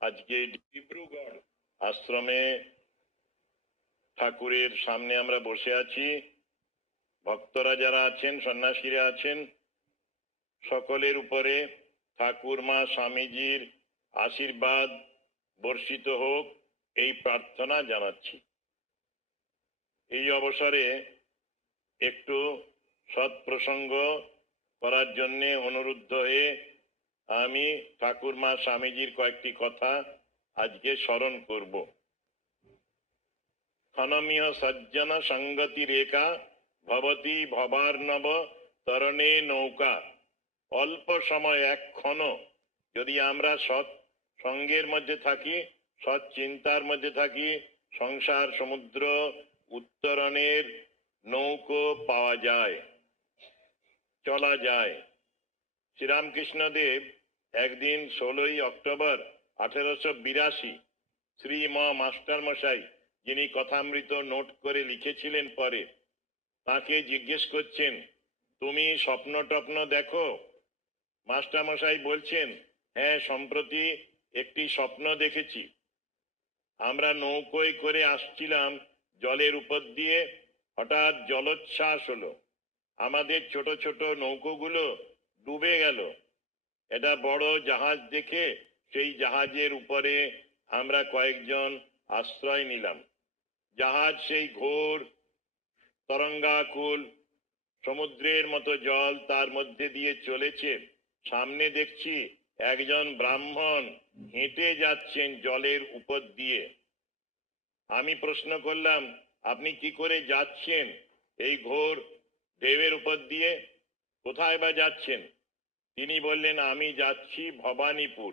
আজকে ডিব্রুগড় আশ্রমে ঠাকুরের সামনে আমরা বসে আছি। ভক্তরা যারা আছেন, সন্ন্যাসীরা আছেন, সকলের উপরে ঠাকুর মা স্বামীজির আশীর্বাদ বর্ষিত হোক এই প্রার্থনা জানাচ্ছি। এই অবসরে একটু সৎপ্রসঙ্গ করার জন্য অনুরুদ্ধ হয়ে আমি ঠাকুর মা স্বামীজির কয়েকটি কথা আজকে স্মরণ করব। ক্ষণমিহ সজ্জন সঙ্গতি রেখা ভবতি ভবার্ণব তরণে নৌকা। অল্প সময় এক ক্ষণ যদি আমরা সৎ সঙ্গের মধ্যে থাকি, সৎ চিন্তার মধ্যে থাকি, সংসার সমুদ্র উত্তরণের নৌকো পাওয়া যায়, চলা যায়। শ্রীরামকৃষ্ণদেব একদিন 16ই অক্টোবর 1882 শ্রী মাস্টার মশাই, যিনি কথামৃত নোট করে লিখেছিলেন, পরে তাকে জিজ্ঞেস করছেন, তুমি স্বপ্ন টপ্ন দেখো? মাস্টার মশাই বলছেন, হ্যাঁ, সম্প্রতি একটি স্বপ্ন দেখেছি। আমরা নৌকোয় করে আসছিলাম জলের উপর দিয়ে, হঠাৎ জলোচ্ছ্বাস হলো, আমাদের ছোট ছোট নৌকোগুলো ডুবে গেল। এটা বড় জাহাজ দেখে সেই জাহাজের উপরে আমরা কয়েকজন আশ্রয় নিলাম। জাহাজ সেই ঘোর তরঙ্গাকুল সমুদ্রের মতো জল তার মধ্যে দিয়ে চলেছে। সামনে দেখছি একজন ব্রাহ্মণ হেঁটে যাচ্ছেন জলের উপর দিয়ে। আমি প্রশ্ন করলাম, আপনি কি করে যাচ্ছেন এই ঘোর ঢেউয়ের উপর দিয়ে? কোথায় বা যাচ্ছেন? তিনি বললেন, আমি যাচ্ছি ভবানীপুর।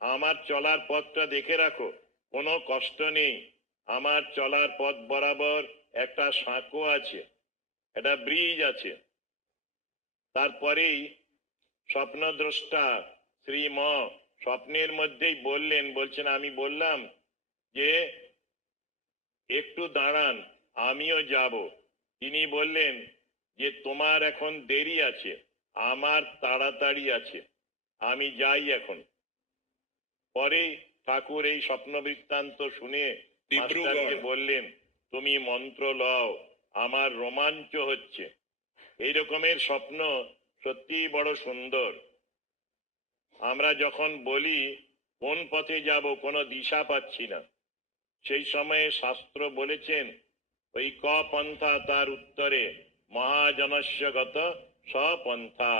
আমার চলার পথটা দেখে রাখো, কোনো কষ্ট নেই। আমার চলার পথ বরাবর একটা সাঁকো আছে, একটা ব্রিজ আছে। তারপরেই স্বপ্নদ্রষ্টা শ্রীম স্বপ্নের মধ্যেই বলছেন, আমি বললাম যে একটু দাঁড়ান, আমিও যাব। তিনি বললেন যে তোমার এখন দেরি আছে, আমার তাড়াতাড়ি আছে, আমি যাই এখন। পরে ঠাকুর এই স্বপ্ন বৃত্তান্ত শুনে মাস্টারকে বললেন, তুমি মন্ত্র লও, আমার রোমাঞ্চ হচ্ছে। এই রকমের স্বপ্ন সত্যি বড় সুন্দর। আমরা যখন বলি কোন পথে যাব, কোনো দিশা পাচ্ছি না, সেই সময়ে শাস্ত্র বলেছেন ওই ক পন্থা, তার উত্তরে মহাজনস্য গত স্বপন্থা।